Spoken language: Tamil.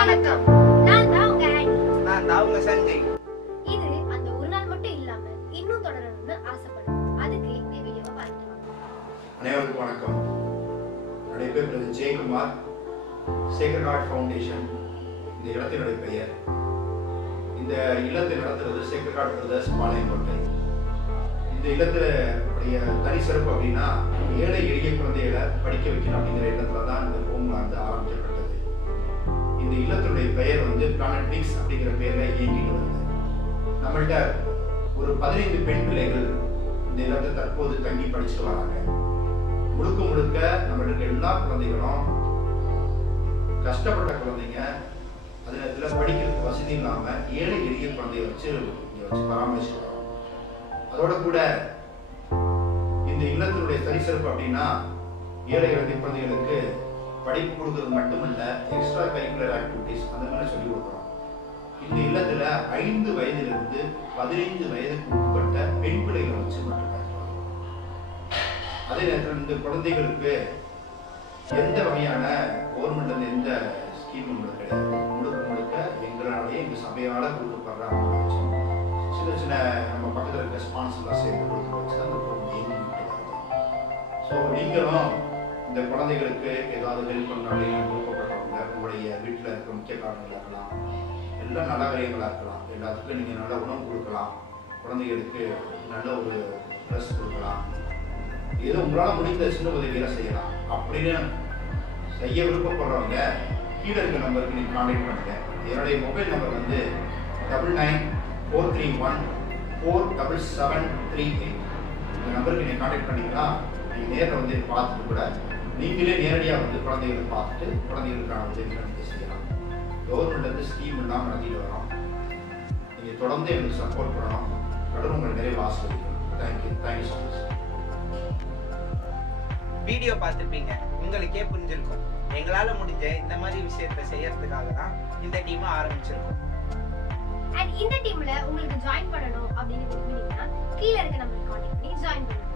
வணக்கம். நான் தான் உங்க ஆனி. நான் தான் உங்க சஞ்சய். இது அந்த ஒரு நாள் மட்டும் இல்லாம இன்னும் தொடரணும்னு ஆசைப்படுறேன். அதுக்கு இந்த வீடியோவை பார்க்கலாம். அனைவருக்கும் வணக்கம். என்னுடைய பேர் ஜெயக்குமார். சேக்ரட் ஹார்ட் ஃபவுண்டேஷன் இந்த இடத்தினுடைய பெயர். இந்த இல்லத்தை நடத்துறது சேக்ரட் ஹார்ட் பிரதர்ஸ் பாளையங்கோட்டை. இந்த இல்லத்தினுடைய தனி சிறப்பு அப்படின்னா ஏழை எளிய குழந்தைகளை படிக்க வைக்கணும் அப்படிங்கிற இடத்துல தான் இந்த ஹோம் வந்து ஆரம்பிக்கப்பட்டது. இந்த இல்லத்தினுடைய பெயர் வந்து பிளானட் விக்ஸ் அப்படிங்கிற பெயர்ல இயங்கிட்டு வருது. நம்மள்கிட்ட ஒரு 15 பெண் பிள்ளைகள் இந்த இல்லத்தை தற்போது தங்கி படிச்சுட்டு வராங்க. முழுக்க முழுக்க நம்மளுக்கு எல்லா குழந்தைகளும் கஷ்டப்பட்ட குழந்தைங்க, அதே நேரத்தில் படிக்கிறதுக்கு வசதி இல்லாம ஏழை எளிய குழந்தைய வச்சு பராமரிச்சு வரோம். அதோட கூட இந்த இல்லத்தினுடைய தனி சிறப்பு அப்படின்னா ஏழை எளிய குழந்தைகளுக்கு படிப்பு கொடுக்கறது மட்டுமல்ல, எக்ஸ்ட்ரா கரிக்குலர் ஆக்டிவிட்டிஸ் அந்த மாதிரி சொல்லி கொடுக்குறோம். இந்த இல்லத்துல 5 வயதிலிருந்து 15 வயதுக்கு உட்பட்ட பெண் பிள்ளைகளை வச்சு மட்டும் அதே நேரத்தில் இந்த குழந்தைகளுக்கு எந்த வகையான கவர்மெண்ட்ல இருந்து எந்த ஸ்கீமும் கிடையாது. முழுக்க முழுக்க எங்களாலேயே எங்க சபையால கொடுக்கப்படுற அமௌண்ட் சின்ன சின்ன நம்ம பக்கத்தில் இருக்க ஸ்பான்சர்லாம் சேர்ந்து கொடுத்து வச்சு தான் அந்த ப்ரோக்ராம். ஸோ நீங்களும் இந்த குழந்தைகளுக்கு ஏதாவது ஹெல்ப் பண்ணணும் அப்படின்னு விருப்பப்படுறவங்க, உங்களுடைய வீட்டில் இருக்க முக்கிய காரணங்களாக இருக்கலாம், எல்லா நல்ல காரியங்களாக இருக்கலாம், எல்லாத்துக்கும் நீங்கள் நல்ல உணவு கொடுக்கலாம், குழந்தைகளுக்கு நல்ல ஒரு ட்ரெஸ் கொடுக்கலாம், ஏதோ உங்களால் முடிந்த சின்ன உதவியெல்லாம் செய்யலாம். அப்படின்னு செய்ய விருப்பப்படுறவங்க கீழே இருக்க நம்பருக்கு நீங்கள் கான்டாக்ட் பண்ணுங்க. என்னுடைய மொபைல் நம்பர் வந்து 9943147738. இந்த நம்பருக்கு நீங்கள் கான்டாக்ட் பண்ணிங்கன்னா நீங்கள் நேரில் வந்து பார்த்துட்டு கூட நீங்களே நேரடியாக வந்து குழந்தைகளை பார்த்துட்டு குழந்தைகளுக்கான உதவிகளை நீங்கள் செய்யலாம். கவர்மெண்ட்லேருந்து ஸ்கீம் இல்லாமல் நடத்திட்டு வரோம். நீங்கள் தொடர்ந்து எனக்கு சப்போர்ட் பண்ணணும். கடவுள் உங்களை நிறைய ஆசீர்வதிக்கணும். Thank you so much. வீடியோ பார்த்துருப்பீங்க, உங்களுக்கே புரிஞ்சிருக்கும். எங்களால முடிஞ்ச இந்த மாதிரி விஷயத்தை செய்யறதுக்காக தான் இந்த டீமை ஆரம்பிச்சிருக்கோம். அண்ட் இந்த டீம்ல உங்களுக்கு ஜாயின் பண்ணணும் அப்படின்னு விரும்புனீங்கன்னா கீழ இருக்க நம்பருக்கு கான்டாக்ட் பண்ணி ஜாயின் பண்ணுங்க.